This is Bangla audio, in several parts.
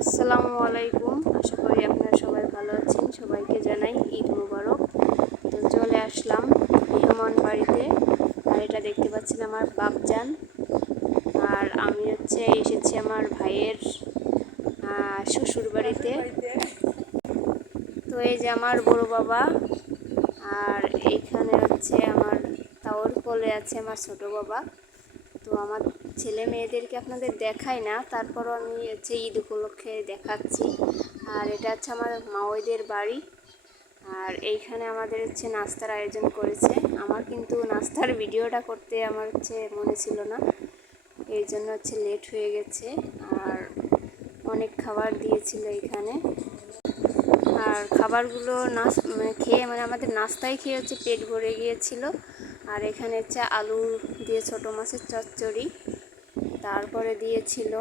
আসসালামু আলাইকুম। আশা করি আপনারা সবাই ভালো আছেন। সবাইকে জানাই ঈদ মুবারক। তো চলে আসলাম মেহমান বাড়িতে। আর এটা দেখতে পাচ্ছেন আমার বাপজান। আর আমি এসেছি আমার ভাইয়ের শ্বশুর বাড়িতে। তো এই যে আমার বড় বাবা, আর এইখানে আমার তাওর কোলে আছে আমার ছোট বাবা। তো আমার ছেলে মেয়েদেরকে আপনাদের দেখাই না, তারপরও আমি ঈদ উপলক্ষে দেখাচ্ছি। আর এটা আমার মাওইদের বাড়ি। আর এইখানে আমাদের নাস্তার আয়োজন করেছে। আমার কিন্তু নাস্তার ভিডিওটা করতে আমার মনে ছিল না, এই জন্য লেট হয়ে গেছে। আর অনেক খাবার দিয়েছিল এখানে। আর খাবারগুলো খেয়ে আমাদের নাস্তায় খেয়ে পেট ভরে গিয়েছিল। আর এখানে আলু দিয়ে ছোট মাছের চচ্চড়ি, তারপরে দিয়েছিল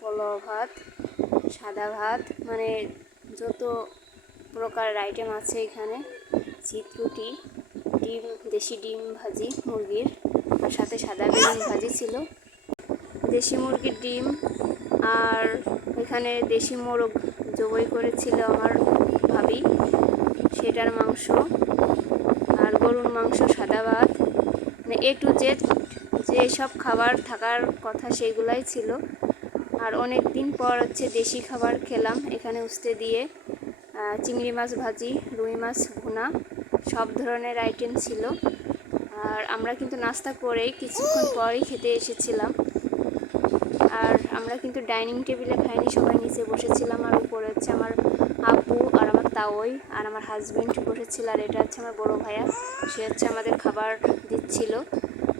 পোলাও ভাত, সাদা ভাত, যত প্রকারের আইটেম আছে এখানে, চিতরুটি, ডিম, দেশি ডিম ভাজি মুরগির, আর সাথে সাদা ডিম ভাজি ছিল, দেশি মুরগির ডিম। আর এখানে দেশি মোরগ জবাই করেছিল আমার ভাবি, সেটার মাংস, আর গরুর মাংস, সাদা ভাত, এ টু জেড যেসব খাবার থাকার কথা সেগুলাই ছিল। আর অনেক দিন পর দেশি খাবার খেলাম। এখানে উস্তে দিয়ে চিংড়ি মাছ ভাজি, রুই মাছ ভুনা, সব ধরনের আইটেম ছিল। আর আমরা কিন্তু নাস্তা করেই কিছুক্ষণ পরই খেতে এসেছিলাম। আর আমরা কিন্তু ডাইনিং টেবিলে খাইনি, সবাই নিচে বসেছিলাম। আর উপরে আমার আব্বু আর আমার তাওই আর আমার হাজব্যান্ড বসেছিল। আর এটা আমার বড় ভাইয়া, সে আমাদের খাবার দিচ্ছিল।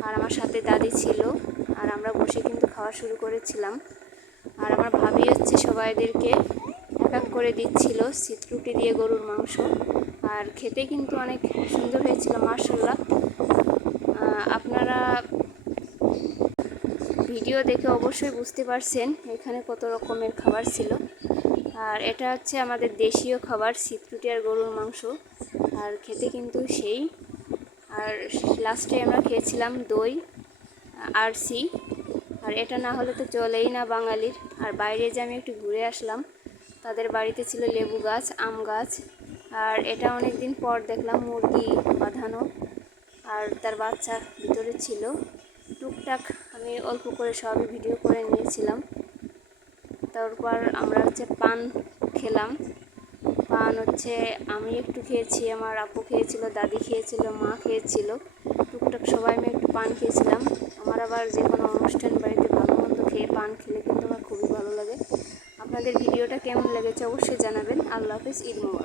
আর আমার সাথে দাদি ছিল। আর আমরা বসে কিন্তু খাওয়া শুরু করেছিলাম। আর আমার ভাবি সবাইদেরকে এক এক করে দিচ্ছিল চিতরুটি দিয়ে গরুর মাংস। আর খেতে কিন্তু অনেক সুন্দর হয়েছিল মাশাআল্লাহ। আপনারা ভিডিও দেখে অবশ্যই বুঝতে পারছেন এখানে কত রকমের খাবার ছিল। আর এটা আমাদের দেশীয় খাবার, চিতরুটি আর গরুর মাংস। আর খেতে কিন্তু সেই। আর লাস্টে আমরা খেয়েছিলাম দই আরসি। আর এটা না হলে তো চলেই না বাঙালির। আর বাইরে আমি একটু ঘুরে আসলাম, তাদের বাড়িতে ছিল লেবু গাছ, আম গাছ। আর এটা অনেক দিন পর দেখলাম মুরগি বাঁধানো, আর তার বাচ্চা ভিতরে ছিল। টুকটাক আমি অল্প করে সবই ভিডিও করে নিয়েছিলাম। তারপর আমরা পান খেলাম। পান আমি একটু খেয়েছি, আমার আব্বু খেয়েছিল, দাদি খেয়েছিল, মা খেয়েছিল। টুকটাক সবাই আমি একটু পান খেয়েছিলাম। আমার আবার যে কোনো অনুষ্ঠান বাড়িতে ভালো মন্দ খেয়ে পান খেলে কিন্তু আমার খুবই ভালো লাগে। আপনাদের ভিডিওটা কেমন লেগেছে অবশ্যই জানাবেন। আল্লাহ হাফেজ, ঈদ মোবারক।